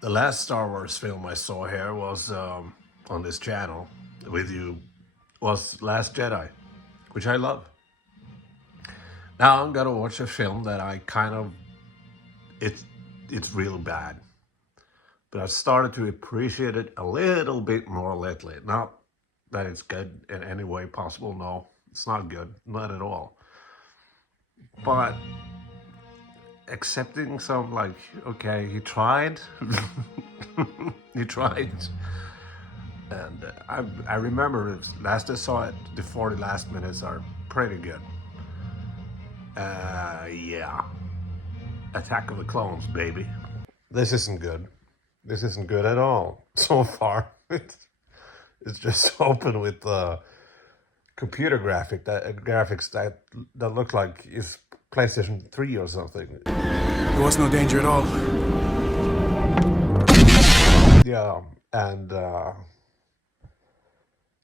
The last Star Wars film I saw here was on this channel with you was Last Jedi, which I love. Now I'm gonna watch a film that I kind of it's real bad, but I've started to appreciate it a little bit more lately. Not that it's good in any way possible. No, it's not good, not at all. But accepting some like, okay, he tried, he tried. And I remember last I saw it, the 40 last minutes are pretty good. Yeah. Attack of the Clones, baby. This isn't good. This isn't good at all so far. It's just open with computer graphics that look like it's PlayStation 3 or something. There was no danger at all. Yeah, and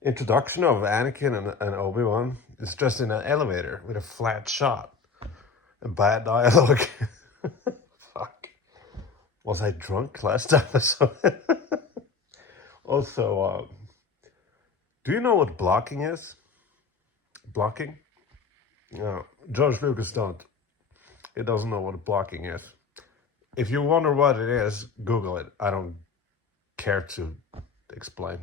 introduction of Anakin and Obi-Wan is just in an elevator with a flat shot and bad dialogue. Fuck. Was I drunk last episode? Also, do you know what blocking is? Blocking? No, George Lucas don't. He doesn't know what blocking is. If you wonder what it is, Google it. I don't care to explain.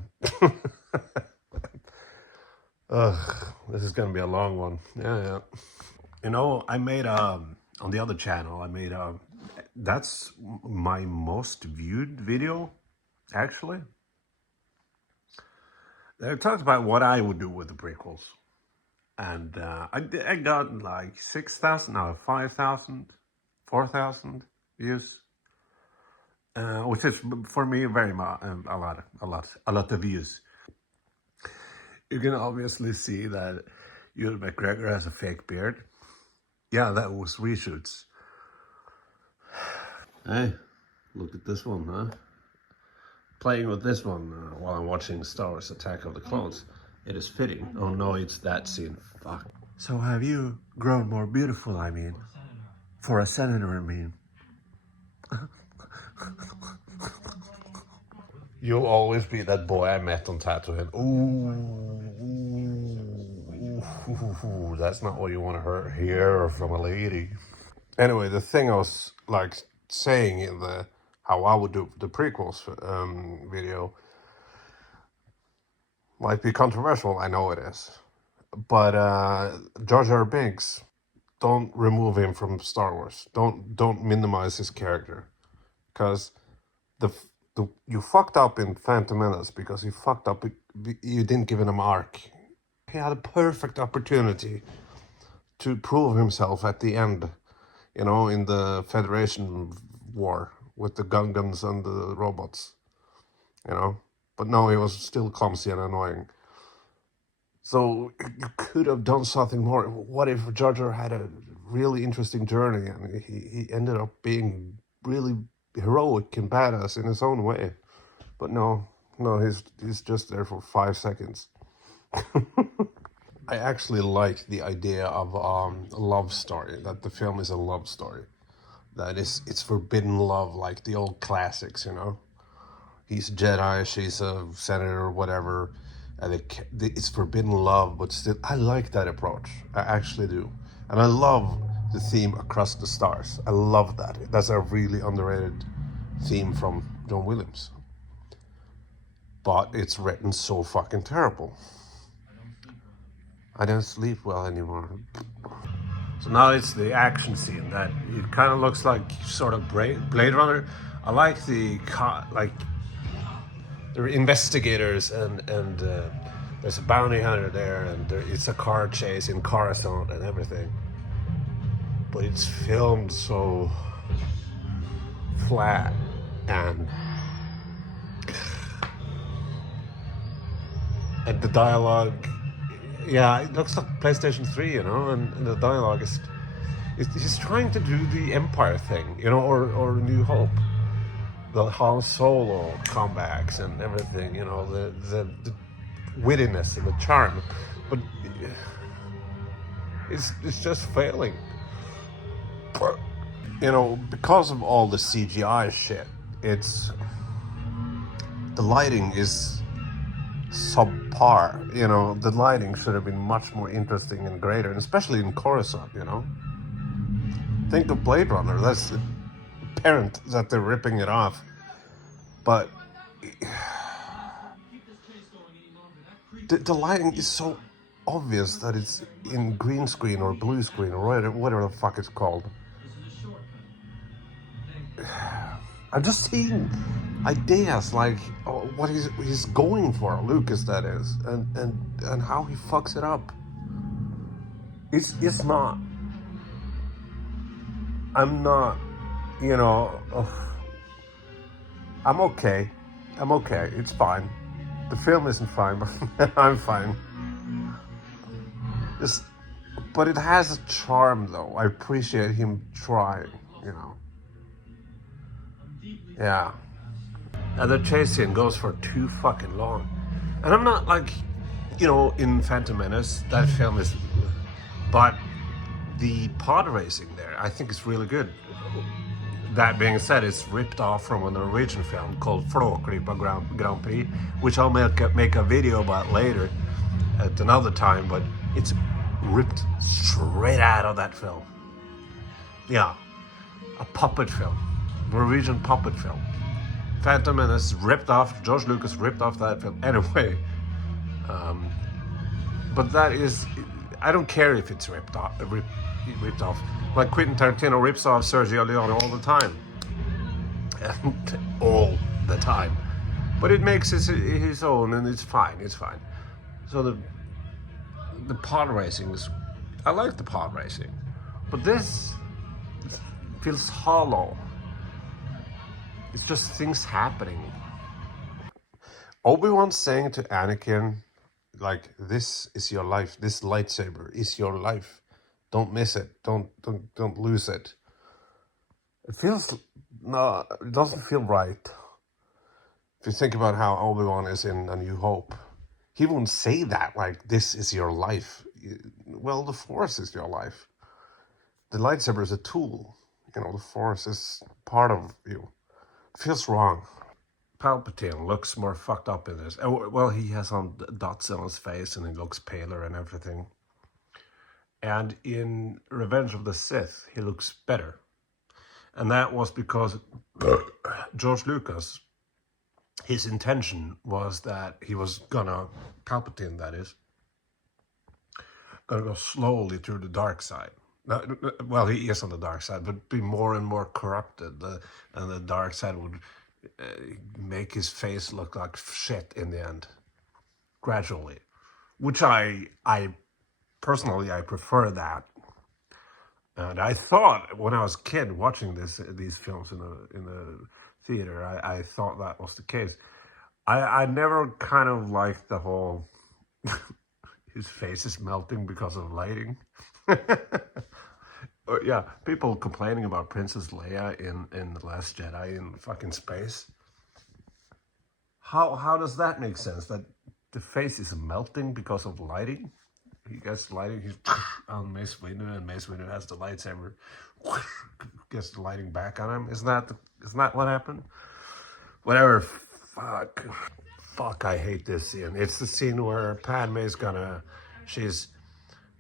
Ugh, this is gonna be a long one. Yeah. You know, I made on the other channel. I made that's my most viewed video, actually. I talked about what I would do with the prequels, and I got like 6,000, no, 5,000, 4,000 views, which is for me very much a lot of views. You can obviously see that Ewan McGregor has a fake beard. Yeah, that was reshoots. Hey, look at this one, huh? Playing with this one while I'm watching Star Wars Attack of the Clones. It is fitting. Oh no, it's that scene. Fuck. So have you grown more beautiful, I mean? For a senator, I mean. You'll always be that boy I met on Tatooine. Ooh, that's not what you want to hear from a lady. Anyway, the thing I was like saying in the how I would do the prequels video might be controversial. I know it is, but Jar Jar Binks, don't remove him from Star Wars. Don't minimize his character, because you fucked up in Phantom Menace because you fucked up. You didn't give him an arc. He had a perfect opportunity to prove himself at the end, you know, in the Federation war with the Gungans and the robots, you know. But no, he was still clumsy and annoying. So you could have done something more. What if Jar Jar had a really interesting journey and he ended up being really heroic and badass in his own way? But no, he's just there for 5 seconds. I actually like the idea of a love story, that the film is a love story. That it's forbidden love, like the old classics, you know? He's a Jedi, she's a senator, or whatever, and it's forbidden love, but still, I like that approach. I actually do. And I love the theme Across the Stars. I love that. That's a really underrated theme from John Williams. But it's written so fucking terrible. I don't sleep well anymore. So now it's the action scene that it kind of looks like sort of Blade Runner. I like the there are investigators and there's a bounty hunter there, and it's a car chase in Coruscant and everything. But it's filmed so flat and the dialogue. Yeah, it looks like PlayStation 3, you know, and the dialogue is he's trying to do the Empire thing, you know, or New Hope, the Han Solo comebacks and everything, you know, the wittiness and the charm, but it's just failing. You know, because of all the CGI shit, it's the lighting is subpar. You know, the lighting should have been much more interesting and greater, and especially in Coruscant. You know, think of Blade Runner. That's apparent that they're ripping it off, but the lighting is so obvious that it's in green screen or blue screen or whatever the fuck it's called. I'm just seeing ideas like what he's going for, Lucas, that is, and how he fucks it up. It's not. I'm not. You know. I'm okay. I'm okay. It's fine. The film isn't fine, but I'm fine. Just, but it has a charm, though. I appreciate him trying. You know. Yeah. And the chase scene goes for too fucking long. And I'm not like, you know, in Phantom Menace, that film is. But the pod racing there, I think is really good. That being said, it's ripped off from an Norwegian film called Flåklypa Grand Prix, which I'll make a video about later at another time, but it's ripped straight out of that film. Yeah, a puppet film, Norwegian puppet film. Phantom Menace ripped off, George Lucas ripped off that film. Anyway, but that is, I don't care if it's ripped off. Like Quentin Tarantino rips off Sergio Leone all the time. All the time. But it makes his own, and it's fine, it's fine. So the pod racing is, I like the pod racing. But this feels hollow. It's just things happening. Obi-Wan's saying to Anakin, like, this is your life. This lightsaber is your life. Don't miss it. Don't lose it. It feels no. It doesn't feel right. If you think about how Obi-Wan is in A New Hope, he won't say that like, this is your life. Well, the Force is your life. The lightsaber is a tool. You know, the Force is part of you. It feels wrong. Palpatine looks more fucked up in this. Well, he has some dots on his face and he looks paler and everything. And in Revenge of the Sith, he looks better. And that was because George Lucas, his intention was that he was gonna, Palpatine that is, gonna go slowly through the dark side. Well, he is on the dark side, but be more and more corrupted. And the dark side would make his face look like shit in the end, gradually. Which I personally, I prefer that. And I thought when I was a kid watching these films in the theater, I thought that was the case. I never kind of liked the whole his face is melting because of lighting. Yeah, people complaining about Princess Leia in The Last Jedi in fucking space. How does that make sense? That the face is melting because of lighting? He gets lighting, he's on Mace Windu, and Mace Windu has the lightsaber, gets the lighting back on him. Isn't that what happened? Whatever. Fuck, I hate this scene. It's the scene where Padme's she's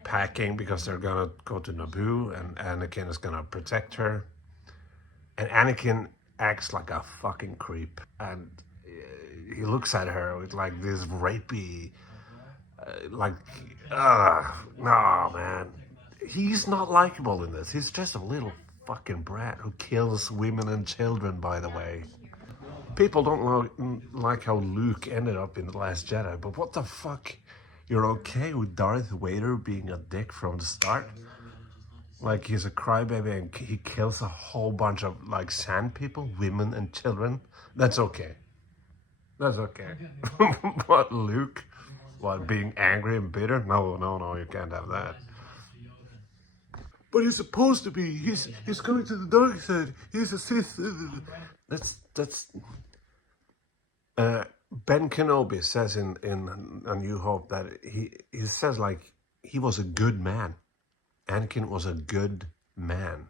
packing because they're gonna go to Naboo, and Anakin is gonna protect her. And Anakin acts like a fucking creep, and he looks at her with like this rapey, no, man. He's not likable in this. He's just a little fucking brat who kills women and children, by the way. People don't like how Luke ended up in The Last Jedi, but what the fuck? You're okay with Darth Vader being a dick from the start? Like, he's a crybaby and he kills a whole bunch of, like, sand people, women and children? That's okay. That's okay. What, Luke? What, being angry and bitter? No, you can't have that. But he's supposed to be. He's going to the dark side. He's a Sith. That's. Ben Kenobi says in A New Hope that he says, like, he was a good man. Anakin was a good man.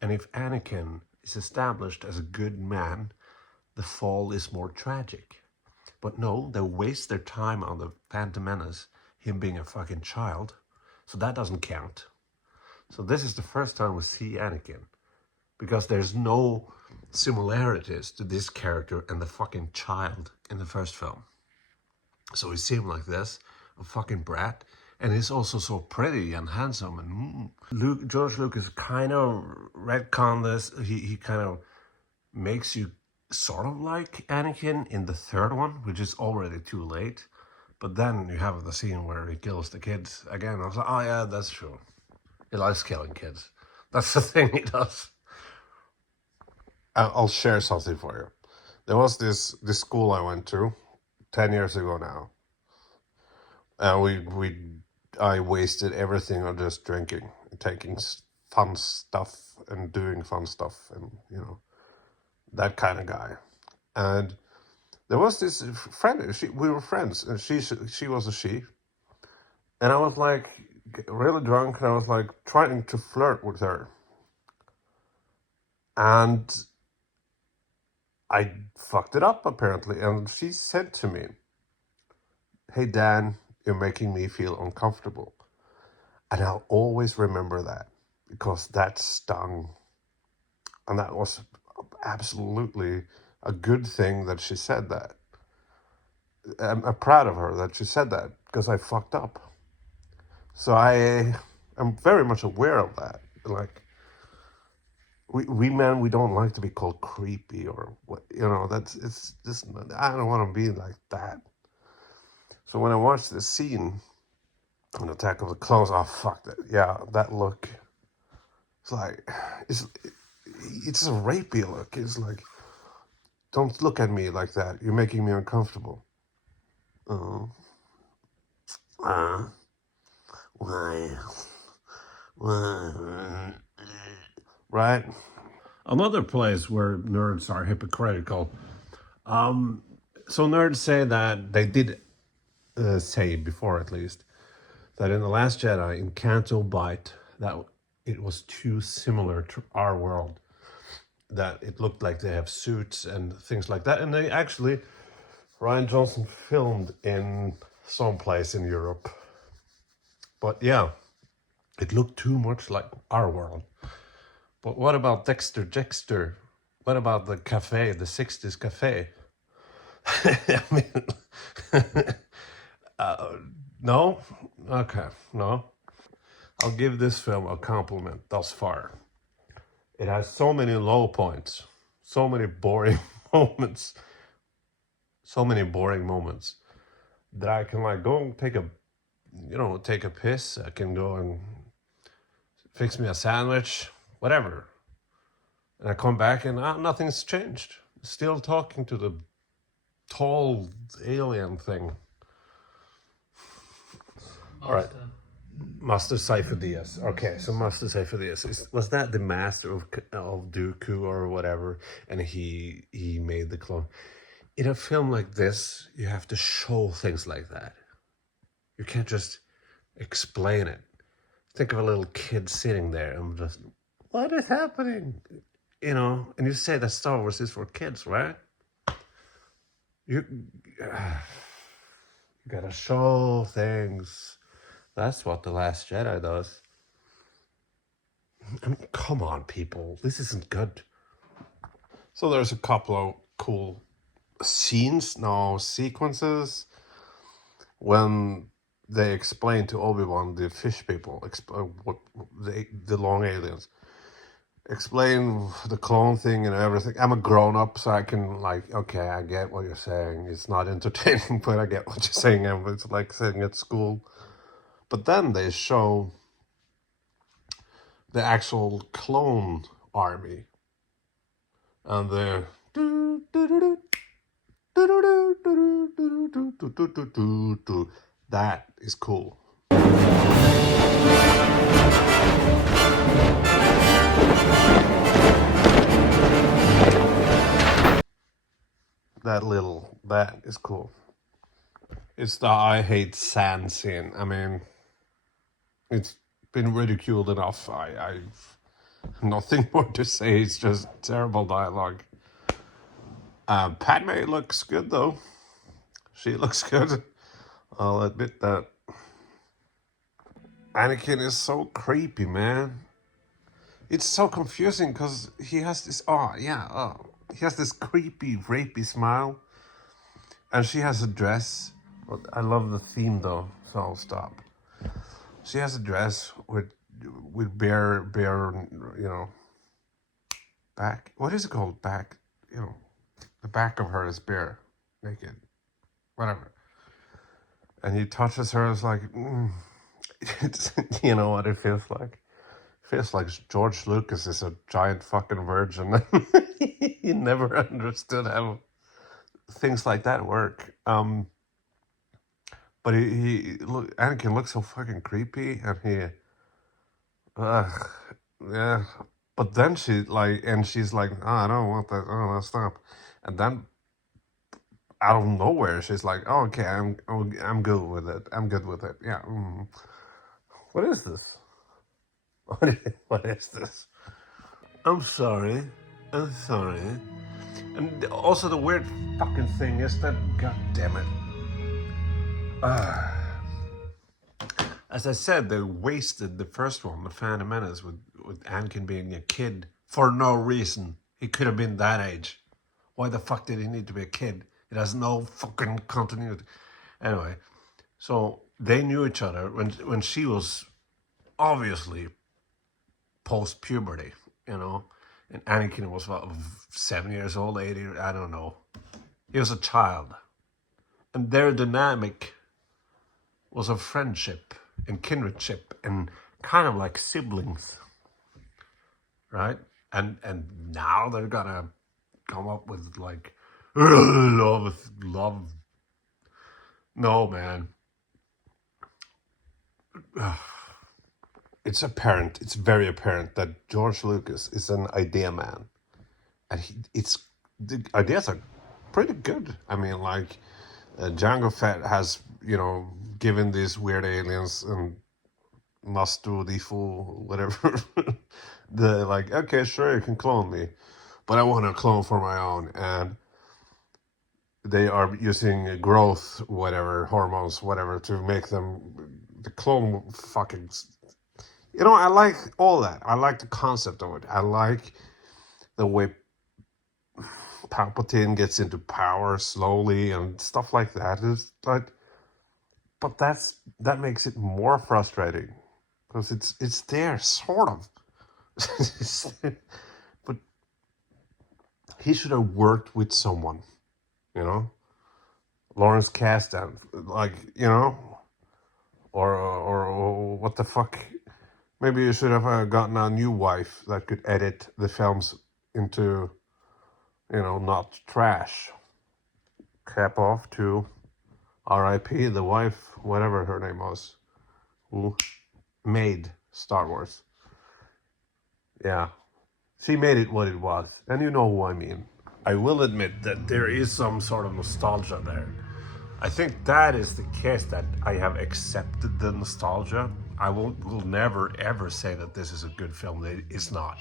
And if Anakin is established as a good man, the fall is more tragic. But no, they waste their time on the Phantom Menace, him being a fucking child. So that doesn't count. So this is the first time we see Anakin. Because there's no similarities to this character and the fucking child in the first film. So we see him like this, a fucking brat. And he's also so pretty and handsome. And George Lucas kind of retconned this. He kind of makes you sort of like Anakin in the third one, which is already too late. But then you have the scene where he kills the kids again. I was like, oh yeah, that's true. He likes killing kids. That's the thing he does. I'll share something for you. There was this school I went to 10 years ago now. And I wasted everything on just drinking, taking fun stuff and doing fun stuff, and that kind of guy. And there was this friend. We were friends, and she was a she. And I was like really drunk, and I was like trying to flirt with her. And I fucked it up apparently, and she said to me, "Hey Dan, you're making me feel uncomfortable." And I'll always remember that because that stung. And that was absolutely a good thing that she said that. I'm proud of her that she said that because I fucked up. So I am very much aware of that. Like, we men, we don't like to be called creepy or what, it's just, I don't want to be like that. So when I watched this scene on Attack of the Clones, oh fuck that, yeah, that look, it's like, it's a rapey look. It's like, don't look at me like that. You're making me uncomfortable. Oh, why? Right? Another place where nerds are hypocritical. So nerds say that they did say before, at least, that in The Last Jedi, in Canto Bight, that it was too similar to our world. That it looked like they have suits and things like that. And they actually, Ryan Johnson filmed in some place in Europe. But yeah, it looked too much like our world. But what about Dexter? What about the cafe, the 60s cafe? I mean, no? Okay, no. I'll give this film a compliment thus far. It has so many low points, so many boring moments, that I can like go and take a piss. I can go and fix me a sandwich, whatever. And I come back and nothing's changed. Still talking to the tall alien thing. All right. Master Cypher Diaz. Okay, so Master Cypher Diaz, was that the master of Dooku or whatever? And he made the clone. In a film like this, you have to show things like that. You can't just explain it. Think of a little kid sitting there and just, what is happening? And you say that Star Wars is for kids, right? You gotta show things. That's what The Last Jedi does. I mean, come on, people. This isn't good. So there's a couple of cool sequences when they explain to Obi-Wan, the fish people, what the long aliens, explain the clone thing and everything. I'm a grown-up, so I can okay, I get what you're saying. It's not entertaining, but I get what you're saying. It's like sitting at school. But then they show the actual clone army, and they're that is cool. That is cool. It's the I hate sand scene. I mean, it's been ridiculed enough. Nothing more to say. It's just terrible dialogue. Padme looks good though. She looks good. I'll admit that. Anakin is so creepy, man. It's so confusing because he has this. Oh yeah. Oh, he has this creepy, rapey smile, and she has a dress. I love the theme though, so I'll stop. She has a dress with bare, you know, back. What is it called? Back. You know, the back of her is bare, naked, whatever. And he touches her. It's like, it's, you know what it feels like. It feels like George Lucas is a giant fucking virgin. He never understood how things like that work. But Anakin looks so fucking creepy, and ugh, yeah. But then she's like, oh, I don't want that. Oh, no, stop. And then out of nowhere, she's like, oh, okay, I'm good with it. I'm good with it. Yeah. What is this? What is this? I'm sorry. I'm sorry. And also the weird fucking thing is that, god damn it. As I said, they wasted the first one, The Phantom Menace, with Anakin being a kid for no reason. He could have been that age. Why the fuck did he need to be a kid? It has no fucking continuity. Anyway, so they knew each other when she was obviously post-puberty, you know, and Anakin was what, 7 years old, 8 years, I don't know. He was a child. And their dynamic was a friendship and kindredship and kind of like siblings, right? And now they're gonna come up with like love. No, man. It's apparent. It's very apparent that George Lucas is an idea man, and the ideas are pretty good. I mean, like Jango Fett has, you know, given these weird aliens and must do the full whatever. The like, okay, sure, you can clone me, but I want to clone for my own, and they are using growth, whatever hormones, whatever, to make them the clone fucking. You know, I like all that. I like the concept of it. I like the way Palpatine gets into power slowly and stuff like that. It's like, but that makes it more frustrating because it's there, sort of. But he should have worked with someone, you know, Lawrence Kasdan, like, you know, or what the fuck. Maybe you should have gotten a new wife that could edit the films into, you know, not trash. Cap off to R.I.P. the wife, whatever her name was, who made Star Wars. Yeah, she made it what it was, and you know who I mean. I will admit that there is some sort of nostalgia there. I think that is the case, that I have accepted the nostalgia. I will never ever say that this is a good film. It is not.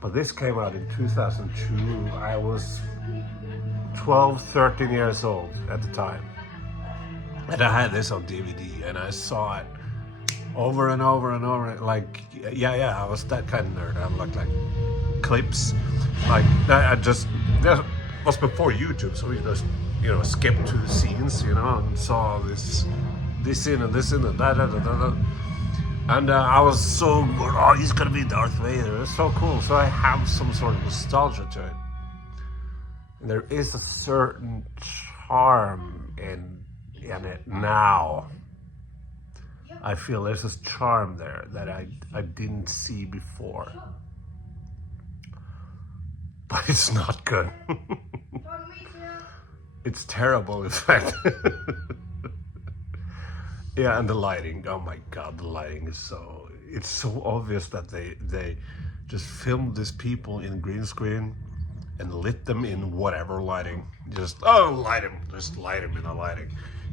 But this came out in 2002. I was 12, 13 years old at the time. And I had this on DVD and I saw it over and over and over. Like, yeah, I was that kind of nerd. I looked like clips. Like, that was before YouTube, so we just, you know, skipped to the scenes, you know, and saw this scene and this scene and that. And I was so, oh, he's gonna be Darth Vader. It's so cool. So I have some sort of nostalgia to it. And there is a certain charm in it now. I feel there's this charm there that I didn't see before. But it's not good. It's terrible, in fact. Yeah, and the lighting. Oh my god, the lighting is so... It's so obvious that they just filmed these people in green screen and lit them in whatever lighting. Just, oh, light them. Just light them in the lighting.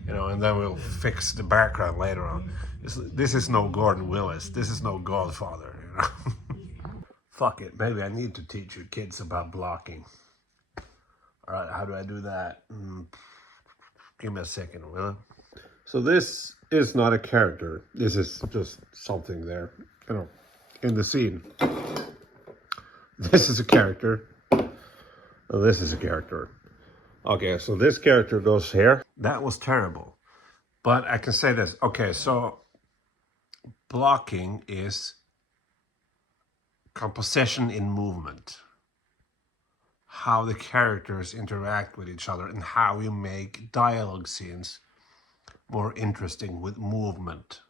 You know, and then we'll fix the background later on. This is no Gordon Willis. This is no Godfather, you know. Fuck it, maybe I need to teach you kids about blocking. All right, how do I do that? Give me a second, will you? So this is not a character. This is just something there, you know, in the scene. This is a character. This is a character. Okay, so this character goes here. That was terrible. But I can say this. Okay, so blocking is composition in movement. How the characters interact with each other and how you make dialogue scenes more interesting with movement.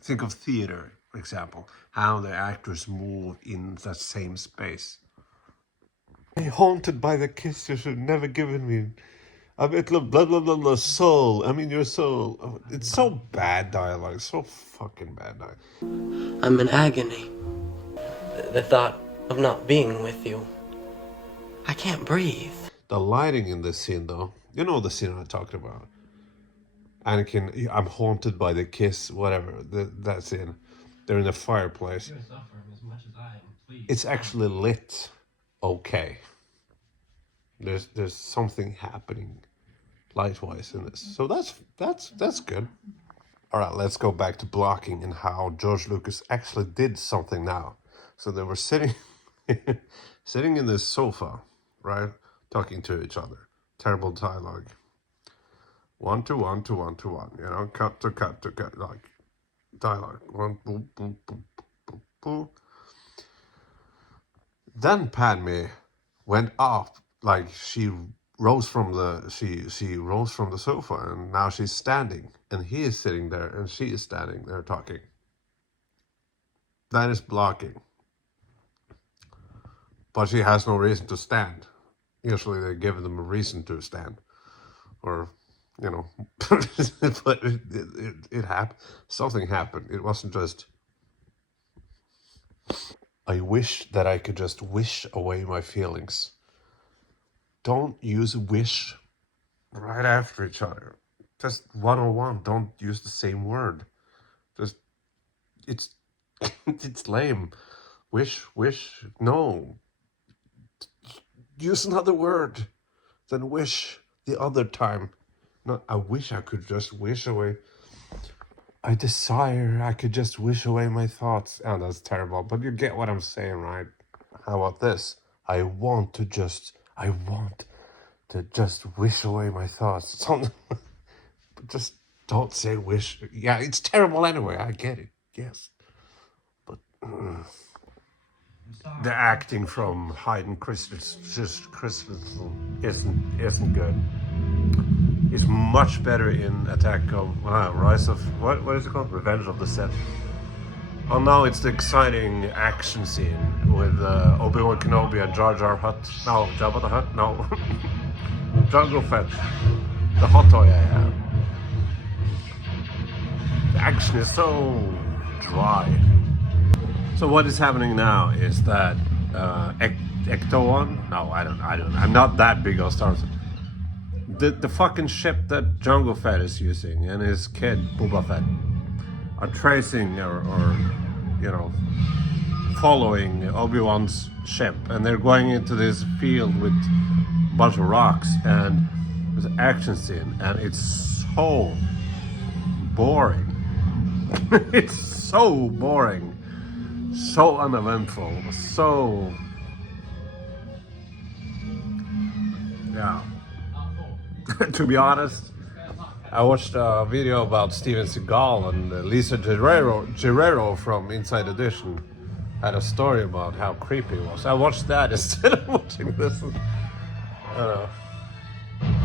Think of theater, for example, how the actors move in that same space. I'm haunted by the kiss you should never given me. I mean, blah blah blah blah soul. I mean, your soul. Oh, it's so bad dialogue. So fucking bad dialogue. I'm in agony. The thought of not being with you. I can't breathe. The lighting in this scene, though, you know the scene I talked about. Anakin, I'm haunted by the kiss, whatever. That scene. They're in a fireplace. It's actually lit. Okay. There's something happening light-wise in this, so that's good. All right, let's go back to blocking and how George Lucas actually did something now. So they were sitting sitting in this sofa, right, talking to each other. Terrible dialogue. 1 to 1 to 1 to 1, you know, cut to cut to cut, like dialogue. One boop boop boop boop boop. Then Padme went up, like she rose from the she rose from the sofa, and now she's standing, and he is sitting there, and she is standing there talking. That is blocking. But she has no reason to stand. Usually they give them a reason to stand, or you know, but it happened. Something happened. It wasn't just. I wish that I could just wish away my feelings. Don't use wish right after each other. Just one-on-one. Don't use the same word. Just it's it's lame. Wish. No. Use another word than wish the other time. Not I wish I could just wish away. I desire I could just wish away my thoughts. Oh, that's terrible. But you get what I'm saying, right? How about this? I want to just wish away my thoughts. Just don't say wish. Yeah, it's terrible anyway. I get it. Yes. But the acting from Hayden Christensen isn't good. It's much better in Attack of Rise of what is it called? Revenge of the Sith. Oh no, it's the exciting action scene with Obi-Wan Kenobi and Jar Jar Hutt. No, Jabba the Hutt. No, Jungle Fett, the hot toy I have. The action is so dry. So what is happening now is that Ecto-1? No, I don't. I'm not that big on Star Wars. The fucking ship that Jungle Fett is using and his kid Boba Fett are tracing or you know following Obi-Wan's ship, and they're going into this field with a bunch of rocks, and there's an action scene, and it's so boring. It's so boring, so uneventful, so yeah. To be honest, I watched a video about Steven Seagal, and Lisa Guerrero from Inside Edition had a story about how creepy it was. I watched that instead of watching this.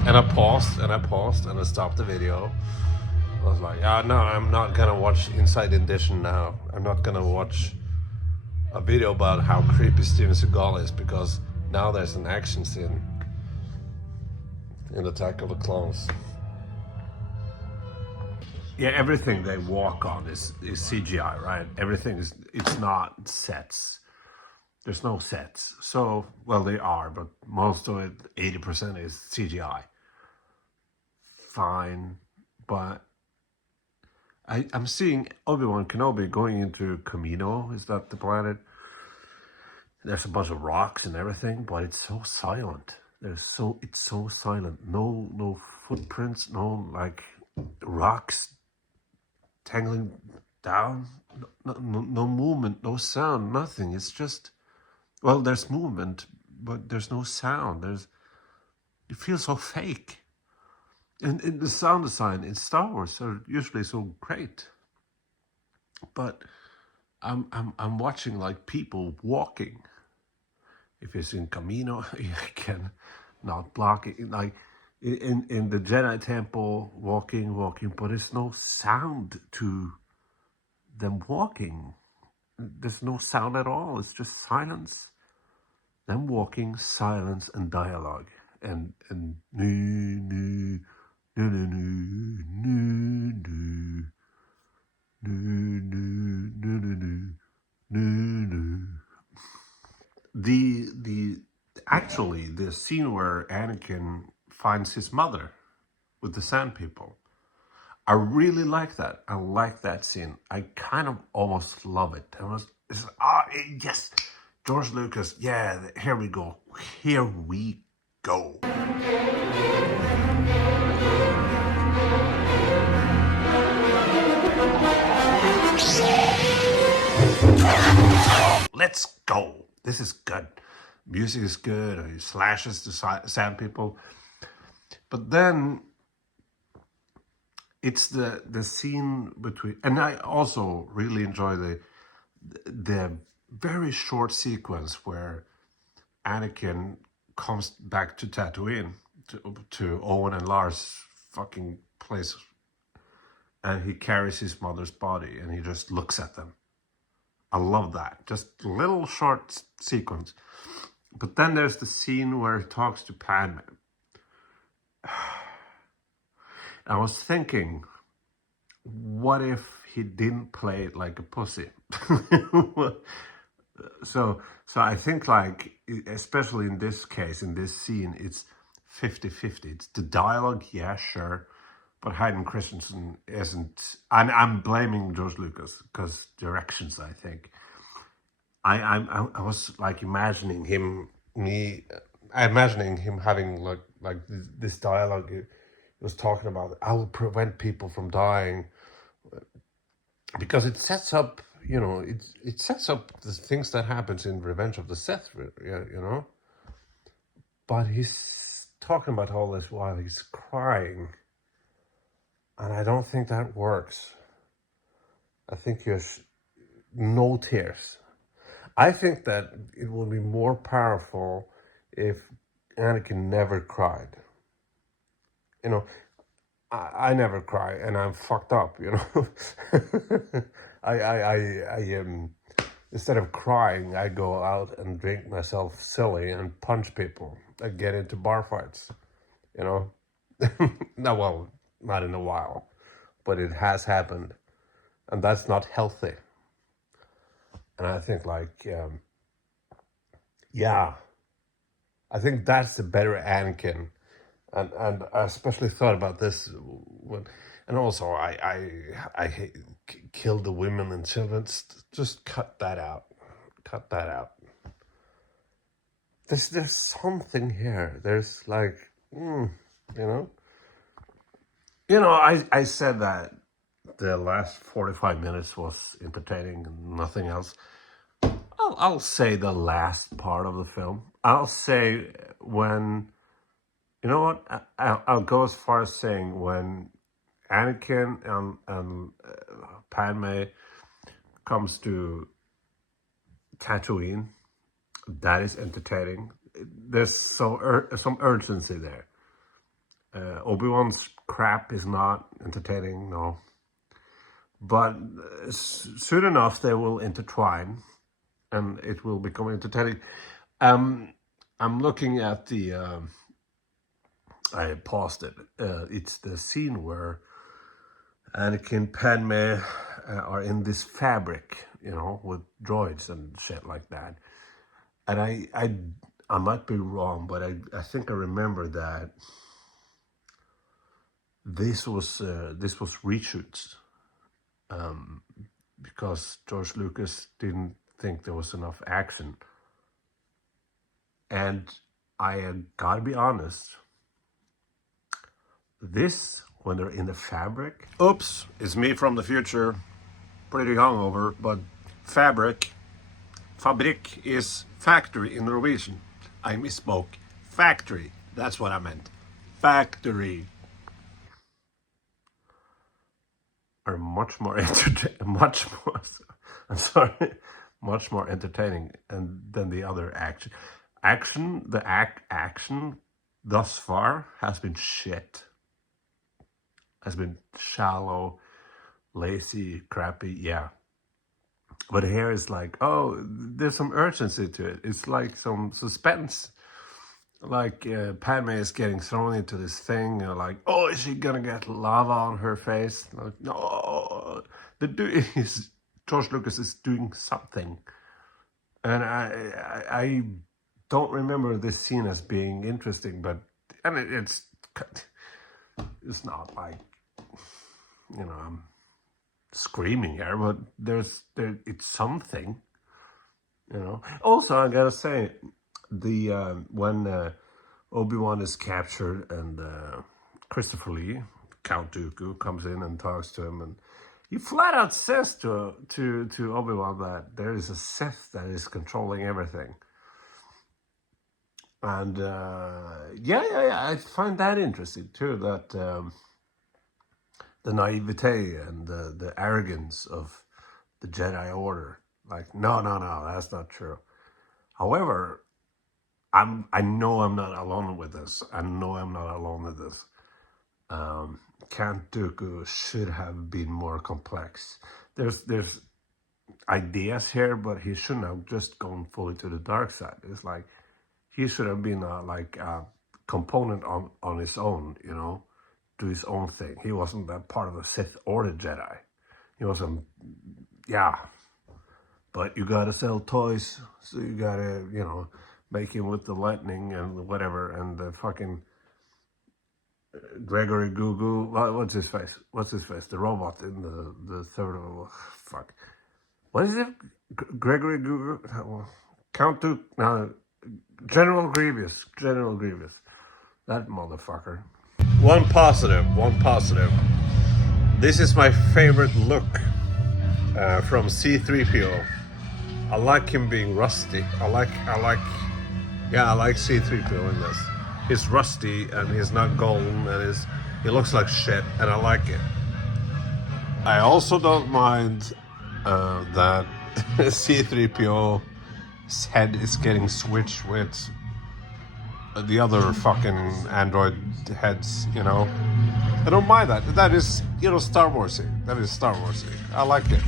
And I paused and I stopped the video. I was like, no, I'm not gonna watch Inside Edition now. I'm not gonna watch a video about how creepy Steven Seagal is, because now there's an action scene in Attack of the Clones. Yeah, everything they walk on is CGI, right? Everything is, it's not sets. There's no sets. So, well, they are, but most of it, 80% is CGI. Fine, but I'm seeing Obi-Wan Kenobi going into Camino, is that the planet? There's a bunch of rocks and everything, but it's so silent. It's so silent. No footprints, no like rocks tangling down, no movement, no sound, nothing. It's just, well, there's movement, but there's no sound. It feels so fake. And the sound design in Star Wars are usually so great, but I'm watching like people walking. If it's in Camino, you can not block it. Like in the Jedi Temple, walking, but there's no sound to them walking. There's no sound at all. It's just silence. Them walking, silence, and dialogue, and new, new, new, new, new, new, new, new, new, new, new, new. The actually the scene where Anakin finds his mother with the Sand People, I really like that. I like that scene. I kind of almost love it. Yes, George Lucas. Yeah, here we go. Here we go. Let's go. This is good. Music is good. He slashes the Sand People, but then it's the scene between, and I also really enjoy the very short sequence where Anakin comes back to Tatooine, to Owen and Lars' fucking place, and he carries his mother's body and he just looks at them. I love that. Just a little short sequence. But then there's the scene where he talks to Padme. I was thinking, what if he didn't play it like a pussy? So I think, like, especially in this case, in this scene, it's 50-50. It's the dialogue, yeah, sure, but Hayden Christensen isn't. And I'm blaming George Lucas because directions. I think I was like imagining him having like this dialogue. He was talking about, I will prevent people from dying, because it sets up, it sets up the things that happens in Revenge of the Sith, But he's talking about all this while he's crying, and I don't think that works. I think there's no tears. I think that it would be more powerful if Anakin never cried. I never cry, and I'm fucked up, I instead of crying, I go out and drink myself silly and punch people and get into bar fights, No, well, not in a while, but it has happened, and that's not healthy. And I think, like, yeah, I think that's the better Anakin. And I especially thought about this when, and also I hate, kill the women and children. Just cut that out. Cut that out. There's something here. There's like, I said that the last 45 minutes was entertaining and nothing else. I'll say the last part of the film. I'll say when. You know what? I'll go as far as saying when Anakin and Padme comes to Tatooine, that is entertaining. There's some urgency there. Obi-Wan's crap is not entertaining, no. But soon enough, they will intertwine, and it will become entertaining. I'm looking at the. I paused it. It's the scene where Anakin, Padme are in this fabric, with droids and shit like that. And I might be wrong, but I think I remember that this was reshoots, because George Lucas didn't think there was enough action And I gotta be honest, this, when they're in the fabric, oops, it's me from the future, pretty hungover, but fabric, fabrik is factory in Norwegian. I misspoke. Factory, that's what I meant. Factory are much more much more, I'm sorry, much more entertaining and than the other action thus far has been shit, has been shallow, lazy, crappy, yeah. But here is like, oh, there's some urgency to it. It's like some suspense. Like Padme is getting thrown into this thing, like, oh, is she gonna get lava on her face? Like, no, is George Lucas is doing something, and I don't remember this scene as being interesting, but and it's not like, you know, I'm screaming here, but it's something, you know. Also, I gotta say, the when Obi-Wan is captured and Christopher Lee, Count Dooku, comes in and talks to him, and he flat out says to Obi-Wan that there is a Sith that is controlling everything. And yeah, I find that interesting too, that the naivete and the arrogance of the Jedi Order. Like, no, that's not true. However, I know I'm not alone with this. I know I'm not alone with this. Count Dooku should have been more complex. There's ideas here, but he shouldn't have just gone fully to the dark side. It's like he should have been like a component on his own, you know, do his own thing. He wasn't that part of the Sith or the Jedi. He wasn't, yeah. But you gotta sell toys, so you gotta, you know, make him with the lightning and whatever, and the fucking Gregory Goo, what's his face? The robot in the third, fuck. What is it? Gregory Goo, Count Duke, no, General Grievous. That motherfucker. One positive. This is my favorite look from C-3PO. I like him being rusty. I like C-3PO in this. He's rusty and he's not golden and he looks like shit, and I like it. I also don't mind that C-3PO's head is getting switched with the other fucking android heads, you know. I don't mind that. That is, you know, Star Warsy. I like it.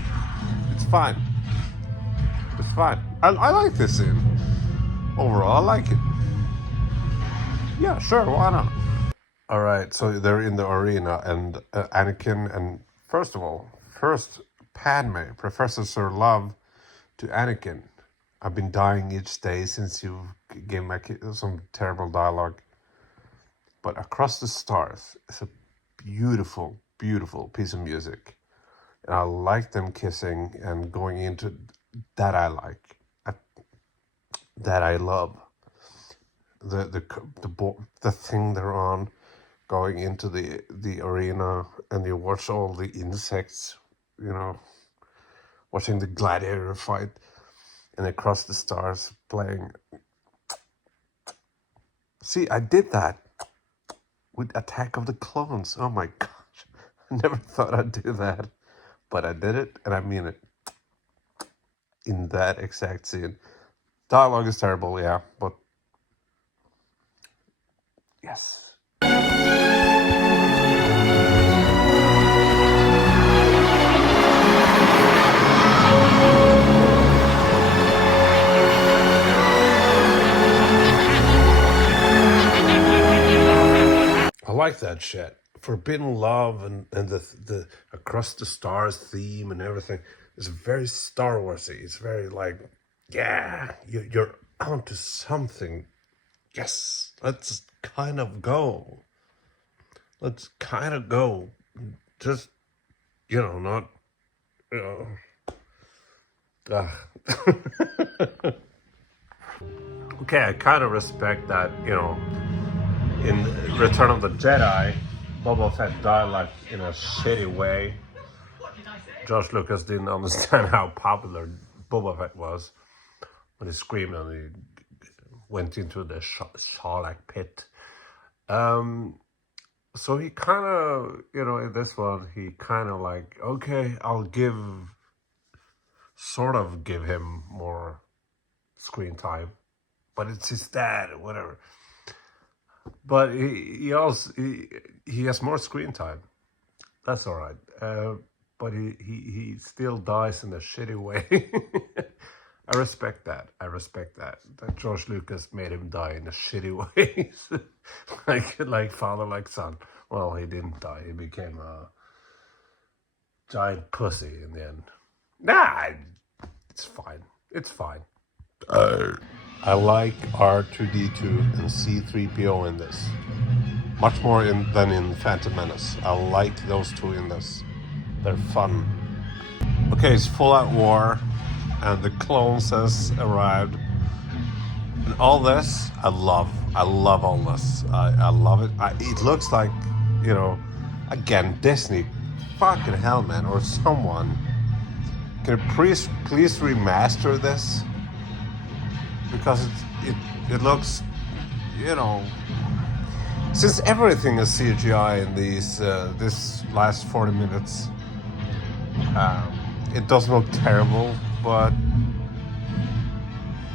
It's fine. I like this scene. Overall, I like it. Yeah, sure, why not? Alright, so they're in the arena, and Anakin, and first Padme professes her love to Anakin. I've been dying each day since you gave me some terrible dialogue. But Across the Stars is a beautiful piece of music. And I like them kissing and going into that. I like that. I love the thing they're on, going into the arena, and you watch all the insects, you know, watching the gladiator fight, and Across the Stars playing. See, I did that with Attack of the Clones. Oh my gosh, I never thought I'd do that, but I did it, and I mean it. In that exact scene, dialogue is terrible, yeah, but yes. I like that shit. Forbidden Love and the Across the Stars theme and everything is very Star Warsy. It's very like, yeah, you're onto something. Yes, let's kind of go. Just, you know, not, you know. Okay, I kind of respect that, you know, in Return of the Jedi, Boba Fett died like in a shitty way. George Lucas didn't understand how popular Boba Fett was when he screamed and he went into the Sarlacc pit. So he kind of, you know, in this one, he kind of like, okay, I'll sort of give him more screen time, but it's his dad or whatever. But he has more screen time. That's all right. But he still dies in a shitty way. I respect that. I respect that. That George Lucas made him die in a shitty way, like father, like son. Well, he didn't die. He became a giant pussy in the end. Nah, it's fine. It's fine. I like R2D2 and C3PO in this. Much more than in Phantom Menace. I like those two in this. They're fun. Okay, it's full out war, and the clones has arrived. And all this, I love. I love all this. I love it. It looks like, you know, again, Disney. Fucking hell, man. Or someone. Can you please remaster this? Because it looks, you know, since everything is CGI in this last 40 minutes, it doesn't look terrible, but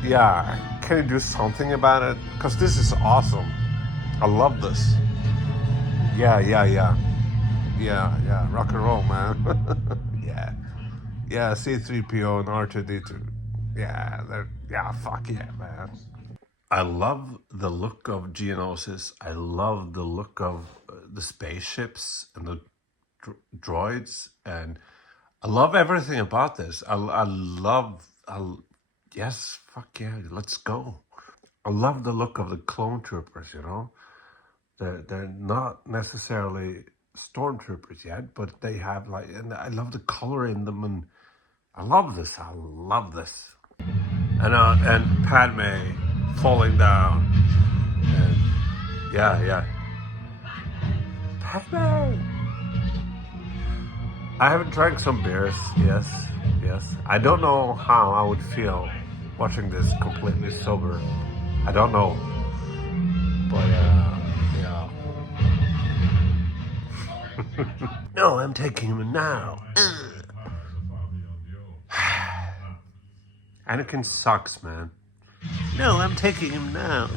yeah, can you do something about it? Because this is awesome. I love this. Yeah, rock and roll, man. Yeah, C3PO and R2D2. Yeah, fuck yeah, man. I love the look of Geonosis. I love the look of the spaceships and the droids, and I love everything about this. Yes, fuck yeah, let's go. I love the look of the clone troopers. You know, they're not necessarily stormtroopers yet, but they have like, and I love the color in them, and I love this. I love this. And Padme falling down. And yeah. Padme! I haven't drank some beers, yes. I don't know how I would feel watching this completely sober. I don't know. But, yeah. No, I'm taking him now. Anakin sucks, man. No, I'm taking him now.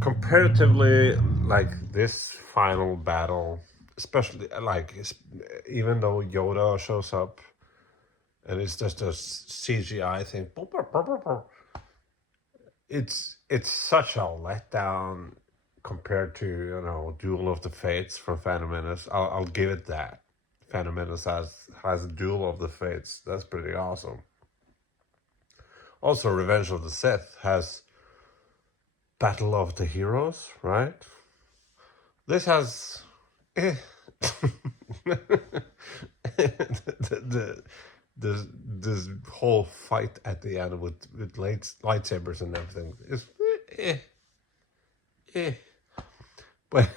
Comparatively, like this final battle, especially like even though Yoda shows up and it's just a CGI thing, it's such a letdown compared to, you know, Duel of the Fates from Phantom Menace. I'll give it that. Phantom Menace has a Duel of the Fates. That's pretty awesome. Also, Revenge of the Sith has Battle of the Heroes, right? This has the this whole fight at the end with lightsabers and everything is but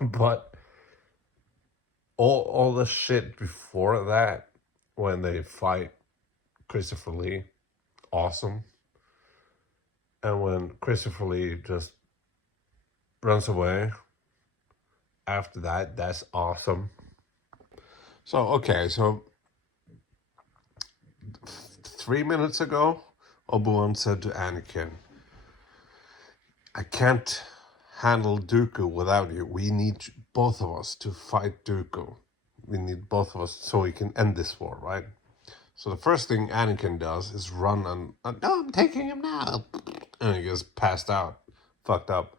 but all the shit before that, when they fight Christopher Lee, awesome. And when Christopher Lee just runs away after that, that's awesome. So 3 minutes ago, Obi-Wan said to Anakin, I can't handle Dooku without you. We need both of us to fight Dooku. We need both of us so we can end this war, right? So the first thing Anakin does is run and no, I'm taking him now. And he gets passed out, fucked up.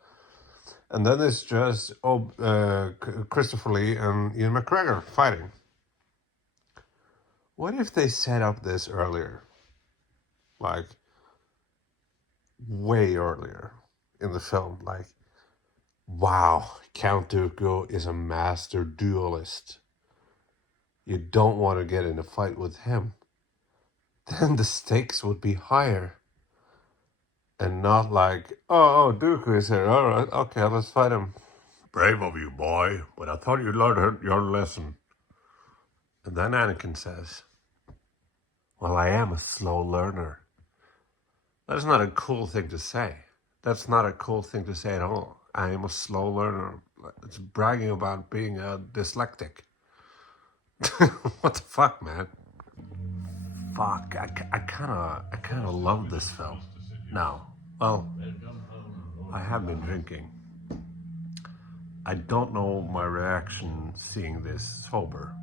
And then it's just Christopher Lee and Ian McGregor fighting. What if they set up this earlier? Like, way earlier in the film. Like, wow, Count Dooku is a master duelist. You don't want to get in a fight with him. Then the stakes would be higher. and not like, oh, Dooku is here. All right, okay, let's fight him. Brave of you, boy, but I thought you learned your lesson. And then Anakin says, well, I am a slow learner. That's not a cool thing to say. That's not a cool thing to say at all. I am a slow learner. It's bragging about being a dyslexic. What the fuck, man? Fuck, I kind of love this film now. Well, I have been drinking. I don't know my reaction seeing this sober,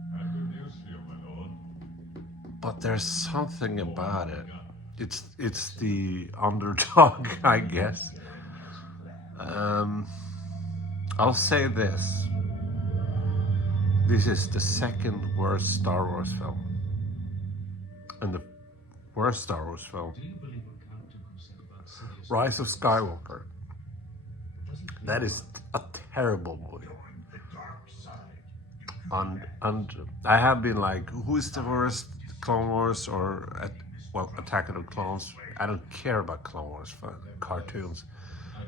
but there's something about it. It's the underdog, I guess. I'll say this. This is the second worst Star Wars film. And the worst Star Wars film, Rise of Skywalker. That is a terrible movie. And I have been like, who is the worst, Clone Wars or Attack of the Clones? I don't care about Clone Wars for cartoons.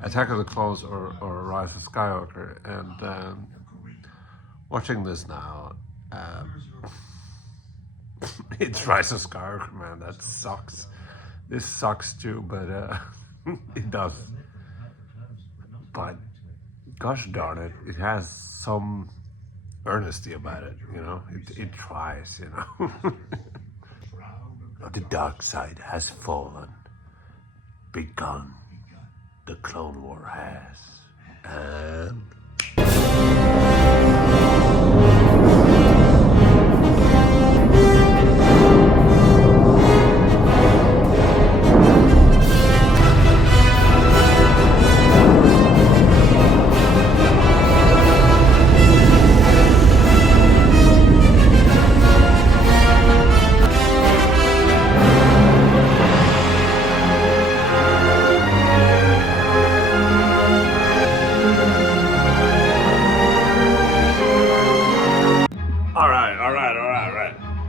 Attack of the Clones or Rise of Skywalker. And watching this now, it's Rise of Skywalker, man. That sucks. This sucks too, but it does. But gosh darn it, it has some earnesty about it, you know. It tries, you know. The dark side has fallen. Begun. The Clone War has. And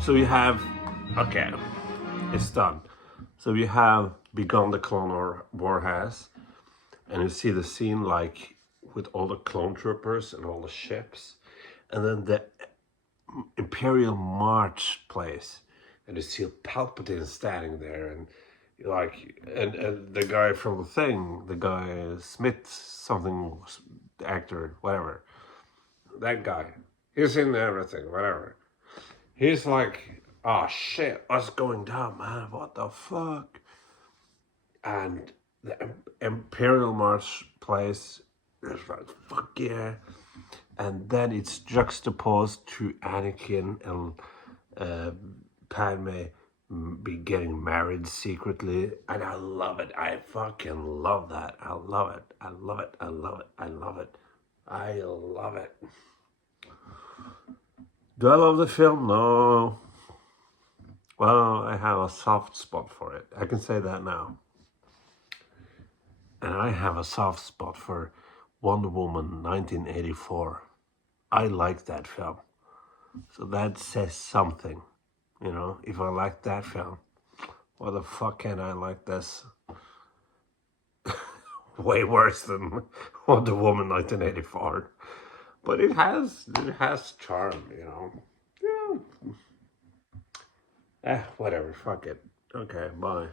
so we have, okay, it's done. So we have begun the Clone War has, and you see the scene like with all the clone troopers and all the ships, and then the Imperial March place, and you see Palpatine standing there, and like, and the guy from the thing, the guy Smith, something actor, whatever, that guy, he's in everything, whatever. He's like, oh shit, what's going down, man? What the fuck? And the Imperial March place is like, fuck yeah. And then it's juxtaposed to Anakin and Padme be getting married secretly. And I love it. I fucking love that. I love it. I love it. I love it. I love it. I love it. Do I love the film? No. Well, I have a soft spot for it. I can say that now. And I have a soft spot for Wonder Woman 1984. I like that film. So that says something. You know, if I like that film, what the fuck can I like this? Way worse than Wonder Woman 1984. But it has charm, you know. Yeah. Whatever, fuck it. Okay, bye.